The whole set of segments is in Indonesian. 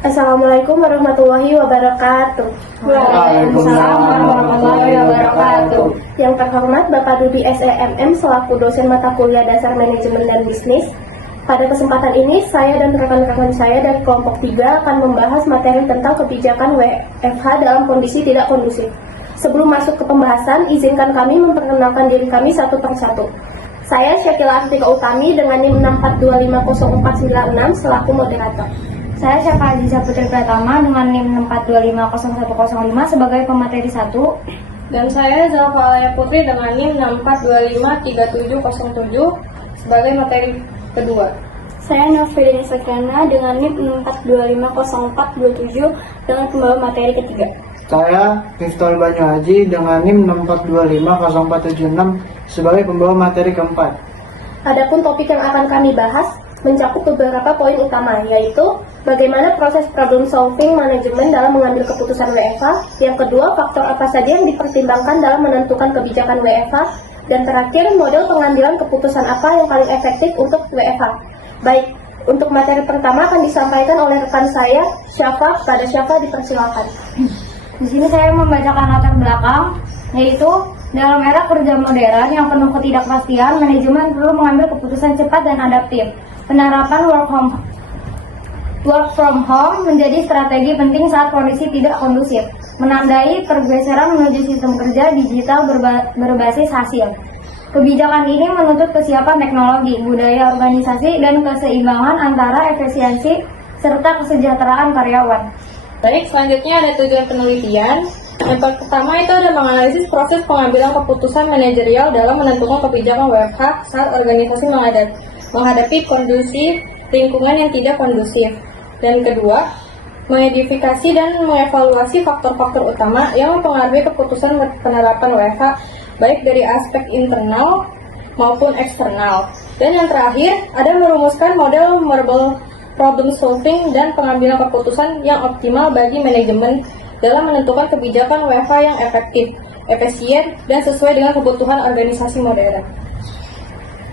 Assalamualaikum warahmatullahi wabarakatuh. Waalaikumsalam warahmatullahi wabarakatuh. Yang terhormat Bapak Dudi SEMM selaku dosen mata kuliah dasar manajemen dan bisnis. Pada kesempatan ini, saya dan rekan-rekan saya dari kelompok 3 akan membahas materi tentang kebijakan WFH dalam kondisi tidak kondusif. Sebelum masuk ke pembahasan, izinkan kami memperkenalkan diri kami satu persatu. Saya Syakila Artika Utami dengan NIM 6425046 selaku moderator. Saya Syafa Aziza Putri Pratama dengan NIM 642500105 sebagai pemateri 1. Dan saya Zalfa Alaya Putri dengan NIM 6425377 sebagai materi kedua. Saya Novridin Sakrana dengan NIM 6425047 dengan pembawa materi ketiga. Saya Miftol Banyu Haji dengan NIM 6425047 sebagai pembawa materi keempat. Adapun topik yang akan kami bahas mencakup beberapa poin utama, yaitu bagaimana proses problem solving manajemen dalam mengambil keputusan WFH, yang kedua faktor apa saja yang dipertimbangkan dalam menentukan kebijakan WFH, dan terakhir model pengambilan keputusan apa yang paling efektif untuk WFH. Baik, untuk materi pertama akan disampaikan oleh rekan saya, Syafa. Pada Syafa dipersilakan. Di sini saya membacakan latar belakang, yaitu dalam era kerja modern yang penuh ketidakpastian, manajemen perlu mengambil keputusan cepat dan adaptif. Penerapan work from home menjadi strategi penting saat kondisi tidak kondusif, menandai pergeseran menuju sistem kerja digital berbasis hasil. Kebijakan ini menuntut kesiapan teknologi, budaya organisasi, dan keseimbangan antara efisiensi serta kesejahteraan karyawan. Baik, selanjutnya ada tujuan penelitian. Yang pertama itu ada menganalisis proses pengambilan keputusan manajerial dalam menentukan kebijakan WFH saat organisasi menghadapi kondisi lingkungan yang tidak kondusif. Dan kedua, mengidentifikasi dan mengevaluasi faktor-faktor utama yang mempengaruhi keputusan penerapan WFH baik dari aspek internal maupun eksternal. Dan yang terakhir, ada merumuskan model problem solving dan pengambilan keputusan yang optimal bagi manajemen dalam menentukan kebijakan WFH yang efektif, efisien, dan sesuai dengan kebutuhan organisasi modern.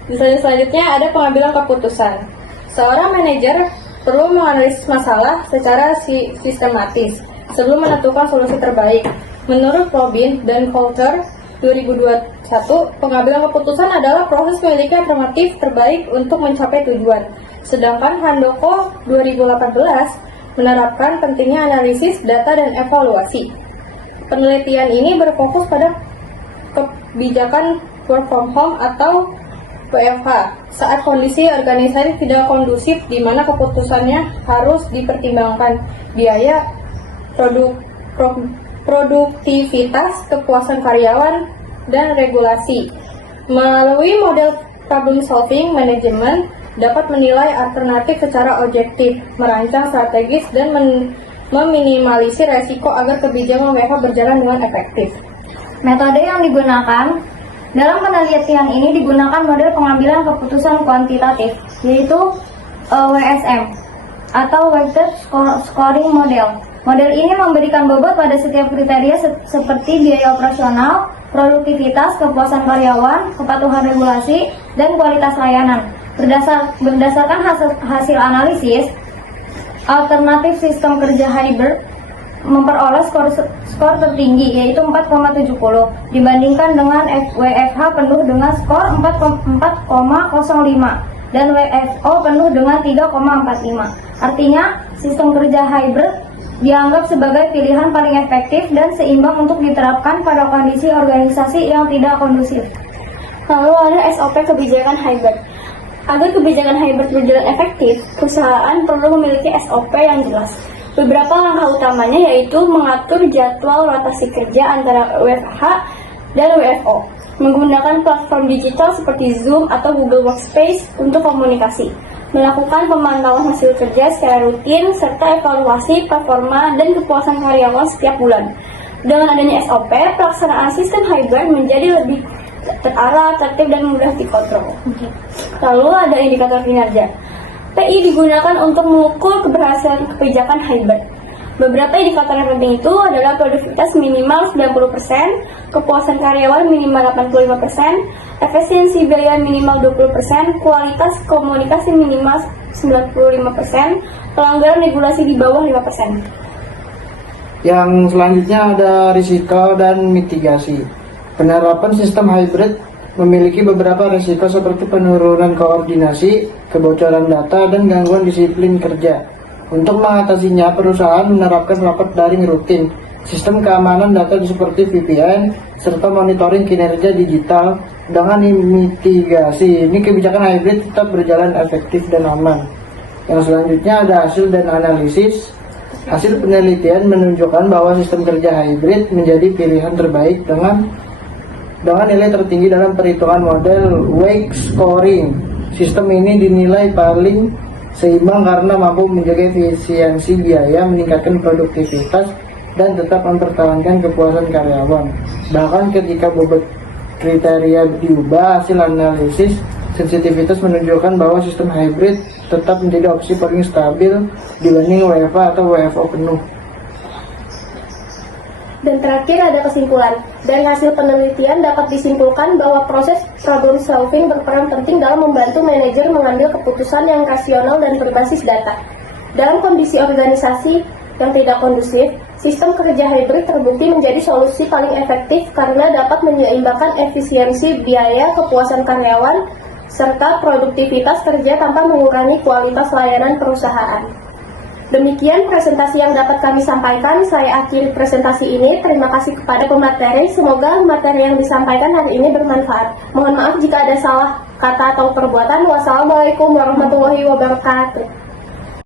Selanjutnya ada pengambilan keputusan. Seorang manajer perlu menganalisis masalah secara sistematis sebelum menentukan solusi terbaik. Menurut Robin dan Coulter 2021, pengambilan keputusan adalah proses memiliki alternatif terbaik untuk mencapai tujuan. Sedangkan Handoko 2018 menerapkan pentingnya analisis data dan evaluasi. Penelitian ini berfokus pada kebijakan work from home atau WFH saat kondisi organisasi tidak kondusif, di mana keputusannya harus dipertimbangkan biaya, produktivitas, kepuasan karyawan, dan regulasi. Melalui model problem solving, manajemen dapat menilai alternatif secara objektif, merancang strategis, dan meminimalisir resiko agar kebijakan WFH berjalan dengan efektif. Metode yang digunakan dalam penelitian ini digunakan model pengambilan keputusan kuantitatif, yaitu WSM atau Weighted Scoring Model. Model ini memberikan bobot pada setiap kriteria seperti biaya operasional, produktivitas, kepuasan karyawan, kepatuhan regulasi, dan kualitas layanan. Berdasarkan hasil analisis, alternatif sistem kerja hybrid memperoleh skor tertinggi, yaitu 4,70 dibandingkan dengan WFH penuh dengan skor 4,05 dan WFO penuh dengan 3,45. Artinya, sistem kerja hybrid dianggap sebagai pilihan paling efektif dan seimbang untuk diterapkan pada kondisi organisasi yang tidak kondusif. Lalu ada SOP kebijakan hybrid. Agar kebijakan hybrid berjalan efektif, perusahaan perlu memiliki SOP yang jelas. Beberapa langkah utamanya yaitu mengatur jadwal rotasi kerja antara WFH dan WFO, menggunakan platform digital seperti Zoom atau Google Workspace untuk komunikasi, melakukan pemantauan hasil kerja secara rutin, serta evaluasi performa dan kepuasan karyawan setiap bulan. Dengan adanya SOP, pelaksanaan sistem hybrid menjadi lebih terarah, tertib, dan mudah dikontrol. Lalu ada indikator kinerja. PI digunakan untuk mengukur keberhasilan kebijakan hybrid. Beberapa indikator yang penting itu adalah produktivitas minimal 90%, kepuasan karyawan minimal 85%, efisiensi biaya minimal 20%, kualitas komunikasi minimal 95%, pelanggaran regulasi di bawah 5%. Yang selanjutnya ada risiko dan mitigasi. Penerapan sistem hybrid memiliki beberapa risiko seperti penurunan koordinasi, kebocoran data, dan gangguan disiplin kerja. Untuk mengatasinya, perusahaan menerapkan rapat daring rutin, sistem keamanan data seperti VPN, serta monitoring kinerja digital. Dengan mitigasi ini, kebijakan hybrid tetap berjalan efektif dan aman. Yang selanjutnya ada hasil dan analisis. Hasil penelitian menunjukkan bahwa sistem kerja hybrid menjadi pilihan terbaik dengan nilai tertinggi dalam perhitungan model Wake Scoring. Sistem ini dinilai paling seimbang karena mampu menjaga efisiensi biaya, meningkatkan produktivitas, dan tetap mempertahankan kepuasan karyawan. Bahkan ketika bobot kriteria diubah, hasil analisis sensitivitas menunjukkan bahwa sistem hybrid tetap menjadi opsi paling stabil dibanding WFA atau WFO penuh. Dan terakhir ada kesimpulan. Dari hasil penelitian dapat disimpulkan bahwa proses problem solving berperan penting dalam membantu manajer mengambil keputusan yang rasional dan berbasis data. Dalam kondisi organisasi yang tidak kondusif, sistem kerja hybrid terbukti menjadi solusi paling efektif karena dapat menyeimbangkan efisiensi biaya, kepuasan karyawan, serta produktivitas kerja tanpa mengurangi kualitas layanan perusahaan. Demikian presentasi yang dapat kami sampaikan. Saya akhiri presentasi ini. Terima kasih kepada pemateri. Semoga materi yang disampaikan hari ini bermanfaat. Mohon maaf jika ada salah kata atau perbuatan. Wassalamualaikum warahmatullahi wabarakatuh.